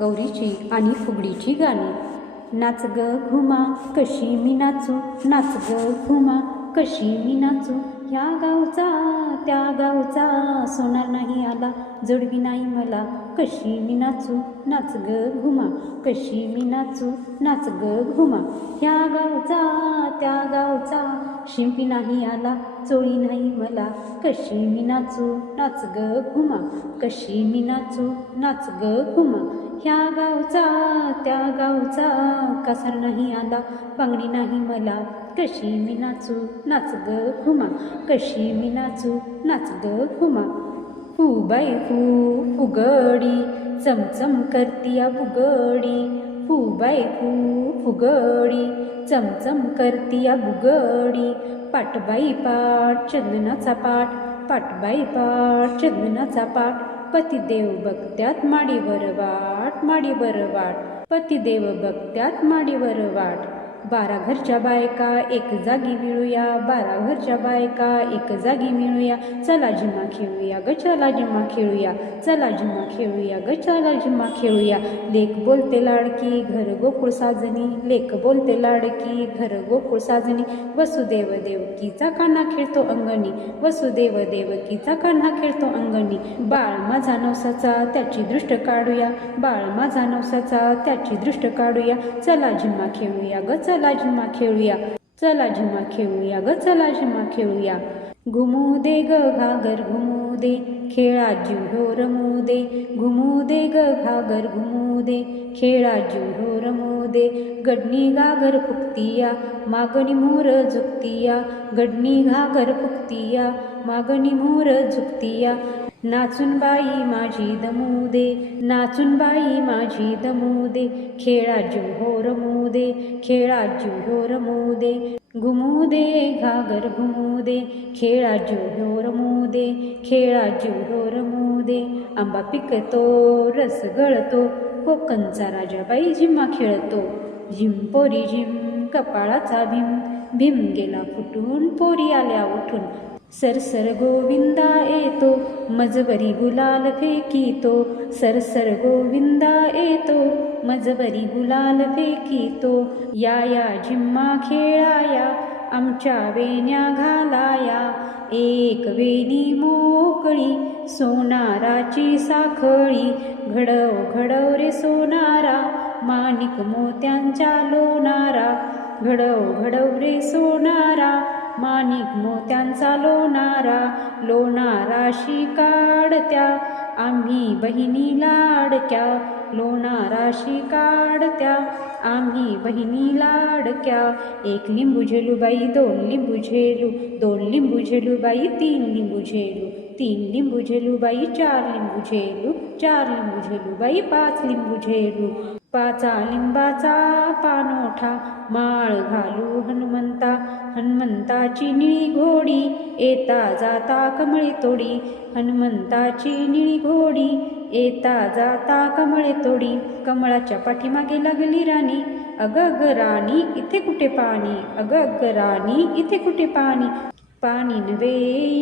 गौरीची आणि फुगडीची गाणी. नाच ग घुमा कशी मी नाचू, नाच ग घुमा कशी मी नाचू. ह्या गावचा त्या गावचा सोनार नाही आला, जोडवी नाही मला कशी मी नाचू. नाच ग घुमा कशी मी नाचू, नाच ग घुमा. ह्या गावचा त्या गावचा शिंपी नाही आला, चोळी नाही मला कशी मी नाचू. नाच ग घुमा कशी मी नाचू, नाच ग घुमा. ह्या गावचा त्या गावचा कासार नाही आला, बांगडी नाही मला कशी मी नाचू. नाच ग घुमा कशी मी नाचू, नाच ग घुमा. फुबाई फुगडी चमचम करतिया बुगडी. फुबाई फुगडी चमचम करतिया बुगडी. पाटबाई पाट चंदनाचा पाट, पाटबाई पाट चंदनाचा पाट. पतिदेव बघत्यात माडीवर वाट, माडीवर वाट. पतिदेव बघत्यात माडीवर वाट. 12 घरच्या बायका एक जागी मिळूया, 12 घरच्या बायका एक जागी मिळूया. चला झिम्मा खेळूया ग, चला झिम्मा खेळूया. चला झिम्मा खेळूया ग, चला झिम्मा खेळूया. लेक बोलते लाडकी घर गोकुळ साजनी, लेक बोलते लाडकी घर गोकुळ साजनी. वसुदेव देवकीचा कान्हा खेळतो अंगणी, वसुदेव देवकीचा कान्हा खेळतो अंगणी. बाळ माझा नवसाचा त्याची दृष्ट काढूया, बाळ माझा नवसाचा त्याची दृष्ट काढूया. चला झिम्मा खेळूया ग, चला झिम्मा खेळूया. चला झिम्मा खेळूया ग, चला झिम्मा खेळूया. घुमू दे ग घागर घुमू दे, खेळा जीव ह्यो रमू दे. घुमू दे ग घागर घुमू दे, खेळा जीव ह्यो रमू दे. गडनी घागर फुकतिया मागणी मोर झुकतिया, गडनी घागर फुकतिया मागणी मोर झुकतिया. नाचून बाई माझी दमू दे, नाचून बाई माझी दमू दे. खेळा जीव हो रमू दे, खेळा जीव हो रमू दे. घुमू दे घागर घुमू दे, खेळा जीव हो रमू दे, खेळा जीव हो रमू दे. आंबा पिकतो रस गळतो, कोकणचा राजा बाई झिम्मा खेळतो. झिम पोरी झिम कपाळाचा भीम, भीम गेला फुटून पोरी आल्या उठून. सरसर गोविंदा येतो मजवरी गुलाल फेकीतो, सरसर गोविंदा येतो मजवरी गुलाल फेकीतो. या झिम्मा खेळाया आमच्या वेण्या घालाया, एक वेणी मोकळी सोनाराची साखळी. घडव घडव रे सोनारा माणिक मोत्यांच्या लोणारा, घडव घडव रे सोनारा माणिक मोत्यांचा लोणारा. लोणाराशी काढत्या आम्ही बहिणी लाडक्या, लोणाराशी काढत्या आम्ही बहिणी लाडक्या. एक लिंबू झेलू बाई दोन लिंबू झेलू, दोन लिंबू झेलू बाई तीन लिंबू झेलू, तीन लिंबू झेलू बाई चार लिंबू झेलू, चार लिंबू झेलू बाई पाच लिंबू झेलू. पाचा लिंबाचा पानोठा माळ घालू हनुमंता, हनुमंताची निळी घोडी येता जाता कमळे तोडी. हनुमंताची निळी घोडी येता जाता कमळे तोडी. कमळाच्या पाठीमागे लागली राणी, अग अग राणी इथे कुठे पाणी, अग अग राणी इथे कुठे पाणी. पाणी नव्हे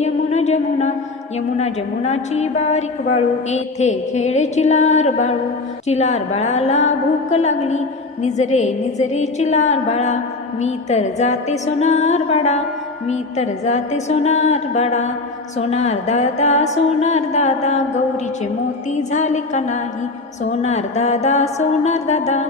यमुना जमुना, यमुना जमुनाची बारीक बाळू. येथे खेळे चिलार बाळू, चिलार बाळाला भूक लागली. निजरे निजरे चिलार बाळा, मी तर जाते सोनार बाळा, मी तर जाते सोनार बाळा. सोनार दादा गौरीचे मोती झाले का नाही, सोनार दादा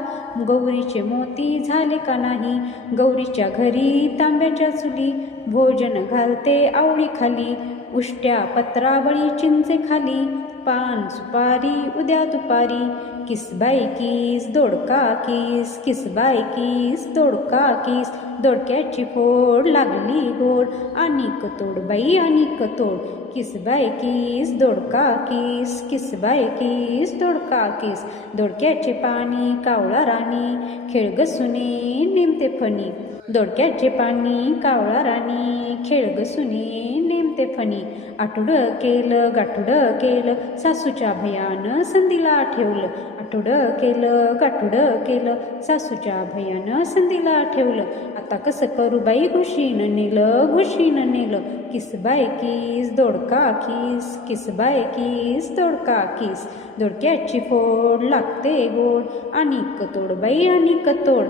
गौरीचे मोती झाले का नाही. गौरीच्या घरी तांब्याच्या चुली भोजन घालते आवळी खाली. उष्ट्या पत्रावळी चिंचे खाली, पान सुपारी उद्या दुपारी. किस बाई किस दोडका किस, किस बाई किस दोडका किस. दोडक्याची फोड लागली गोड, अनिक तोड बाई अनिक तोड. किस बाई किस दोडका किस, किस बाई किस दोडका किस. दोडक्याचे पाणी कावळा राणी, खेळ गसुने नेमते फणी. दोडक्याचे पाणी कावळा राणी, खेळ गसुने नेमते ते फणी. आठवडं केलं गाठोडं केलं सासूच्या भयानं संधीला ठेवलं. आठवडं केलं गाठोडं केलं सासूच्या भयानं संधीला ठेवलं. आता कसं करू बाई घुशीनं नेलं. किस बाय किस दोडका किस, किस बाय किस दोडका किस. दोडक्याची फोड लागते गोड, आणिक तोड बाई आणिक तोड.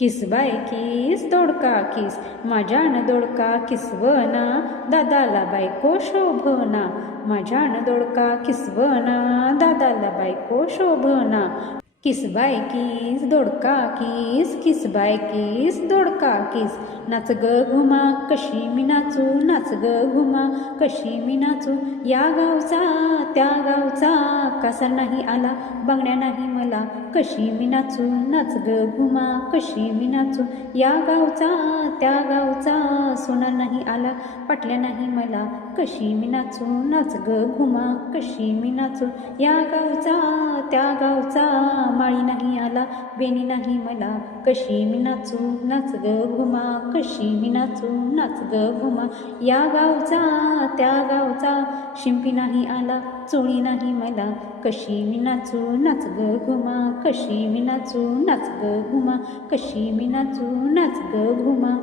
किस बाय किस दोडका किस, माझ्यानं दोडका किसवना, दादाला बायको शोभना. माझ्यानं दोडका किसवना, दादाला बायको शोभना. किस बाय किस दोडका किस, किस बाय किस दोडका किस. नाच ग घुमा कशी मी नाचू, नाच ग घुमा कशी मी नाचू. या गावचा त्या गावचा कसा नाही आला, बघण्या नाही मला कशी मी नाचू. नाच ग घुमा कशी मी नाचू. या गावचा त्या गावचा सोना नाही आला, पटल्या नाही मला कशी मी नाचू. नाच ग घुमा कशी मी नाचू. या गावचा त्या गावचा माळी नाही आला, बेनी नाही मला कशी मी नाचू. नाच ग घुमा कशी मी नाचू. नाच ग घुमा. या गावचा त्या गावचा शिंपी नाही आला, चोळी नाही मला कशी मी नाचू. नाच ग घुमा कशी मी नाचू. नाच ग घुमा कशी मी नाचू. नाच ग घुमा.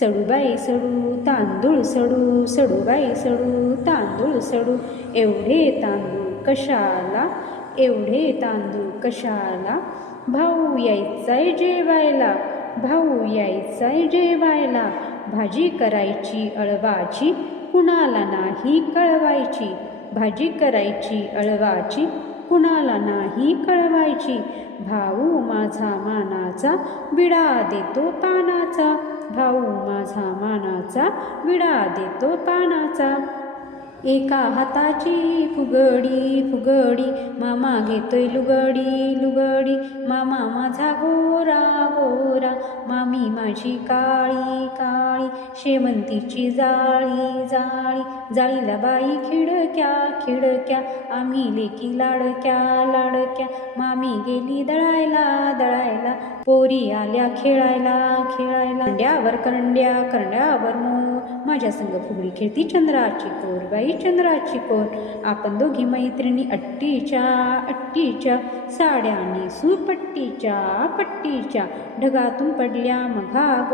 सडूबाई सडू तांदूळ सडू, सडूबाई सडू तांदूळ सडू. एवढे तांदूळ कशाला, एवढे तांदूळ कशाला. भाऊ यायचाय जेवायला, भाऊ यायचाय जेवायला. भाजी करायची अळवाची, कुणाला नाही कळवायची. भाजी करायची अळवाची, कुणाला नाही कळवायची. भाऊ माझा मानाचा, विडा देतो पानाचा. भाऊ माझा मानाचा, विडा देतो पानाचा. एका हाताची फुगडी फुगडी, मामा घेतोय लुगडी लुगडी. मामा माझा गोरा गोरा, मामी माझी काळी काळी. शेवंतीची जाळी जाळी, जाळीला बाई खिडक्या खिडक्या. आम्ही लेकी लाडक्या लाडक्या. मामी गेली दळायला दळायला, पोरी आल्या खेळायला खेळायला. करंड्यावर करंड्या करंड्यावर मोर, माझ्या संग फुगडी खेळती चंद्राची कोर. बाई चंद्राची कोर. आपण दोघी मैत्रिणी अट्टीच्या अट्टीच्या, साड्या नेसू पट्टीच्या पट्टीच्या. ढगातून पडल्या मघाग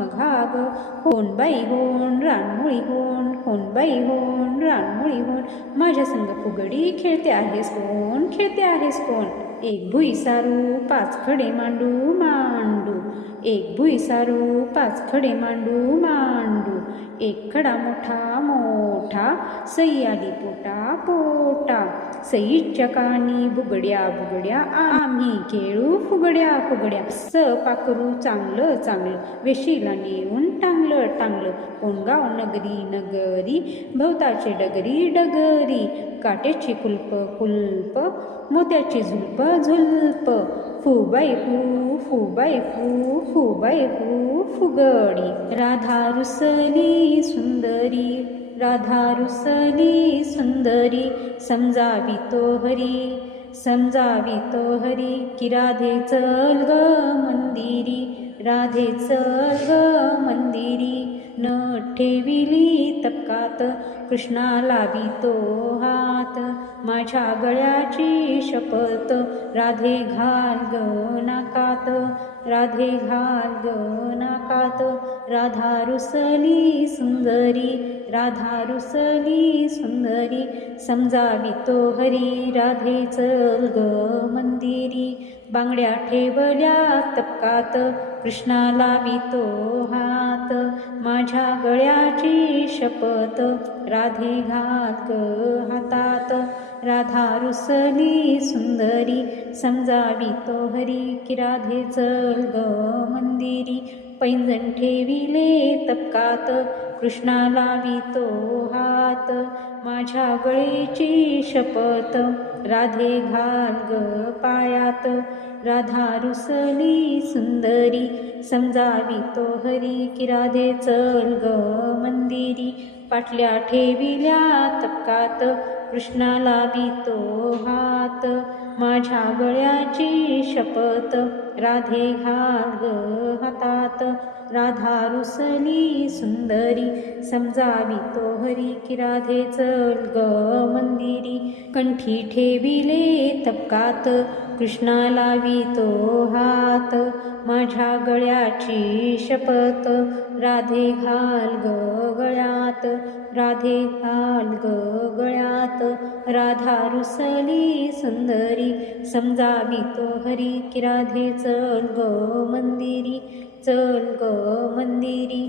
मघाग. होन बाई होन रानमुळी होन, होन बाई होन रानमुळी होन. माझ्या संग फुगडी खेळते आहेस कोण, खेळते आहेस कोण. एक भुई सारू पाच खडे मांडू मांडू. एक भुई सारू पाच खडे मांडू मांडू. एक खडा मोठा मोठा, सई आली पोटा पोटा. सईच्या कानी बुगड्या बुगड्या, आम्ही खेळू फुगड्या फुगड्या. पाखरू चांगलं चांगलं, वेशीला नेऊन टांगलं टांगलं. कोणगाव नगरी नगरी, भवताचे डगरी डगरी. काट्याची कुलप कुलप, मोत्याची झुलप झुलप. फुबाई फू फुबाई फू फुबाई फू फुगडी. राधा रुसली सुंदरी, राधा रुसली सुंदरी. समजावी तो हरी, समजावी तो हरी. की राधे चल ग मंदिरी, राधे चल ग मंदिरी. न ठेविली तपकात, कृष्णा लावी तो हात. माझ्या गळ्याची शपथ, राधे घाल ग नाकात. राधे घाल ग नाकात. राधा रुसली सुंदरी, राधा रुसली सुंदरी. समजावी तो हरी, राधे चल ग मंदिरी. बांगड्या ठेवल्या तपकात, कृष्णा लावी तो हात. माझ्या गळ्याची शपथ, राधे घाल ग हातात. राधा रुसली सुंदरी, समजावी तो हरी. की राधे चल ग मंदिरी. पैंजण ठेविले तपकात, कृष्णा लावी तो हात. माझ्या गळेची शपथ, राधे घाल ग पायात. राधा रुसली सुंदरी, समजावी तो हरी. की राधे चल ग मंदिरी. पाटल्या ठेविल्या तपकात, कृष्णा लावी तो हात. माझ्या गळ्याची शपथ राधे घाल ग हातात. राधा रुसली सुंदरी समजावी तो हरी की राधे चल ग मंदिरी. कंठी ठेविले तपकात कृष्णा लावी तो हात. माझ्या गळ्याची शपथ राधे घाल ग गळ्यात. राधे घाल ग गळ्यात. राधा रुसली सुंदरी समजावी तो हरी की राधे चल ग मंदिरी. चल ग मंदिरी.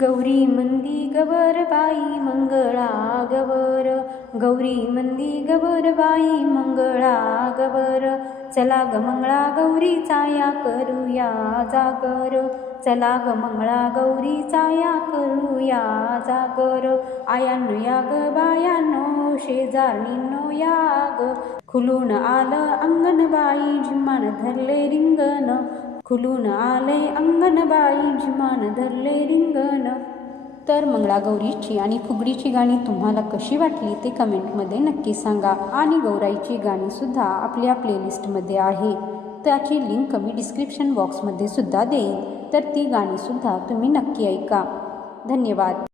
गौरी मंदी गवर बाई मंगळा गवर. गौरी मंदी गवर बाई मंगळा गवर. चला ग मंगळा गौरीचा या करूया जागर. चला ग मंगळा गौरीचा या करूया जागर. आयानो या ग बायानो शेजारणीनो या ग. खुलून आलं अंगण बाई झिम्मान धरले रिंगण. खुलून आले अंगणबाई झिम्मान धरले रिंगण. तर मंगळागौरीची आणि फुगडीची गाणी तुम्हाला कशी वाटली ते कमेंटमध्ये नक्की सांगा. आणि गौराईची गाणीसुद्धा आपल्या प्लेलिस्टमध्ये आहे, त्याची लिंक मी डिस्क्रिप्शन बॉक्समध्ये सुद्धा देईन, तर ती गाणीसुद्धा तुम्ही नक्की ऐका. धन्यवाद.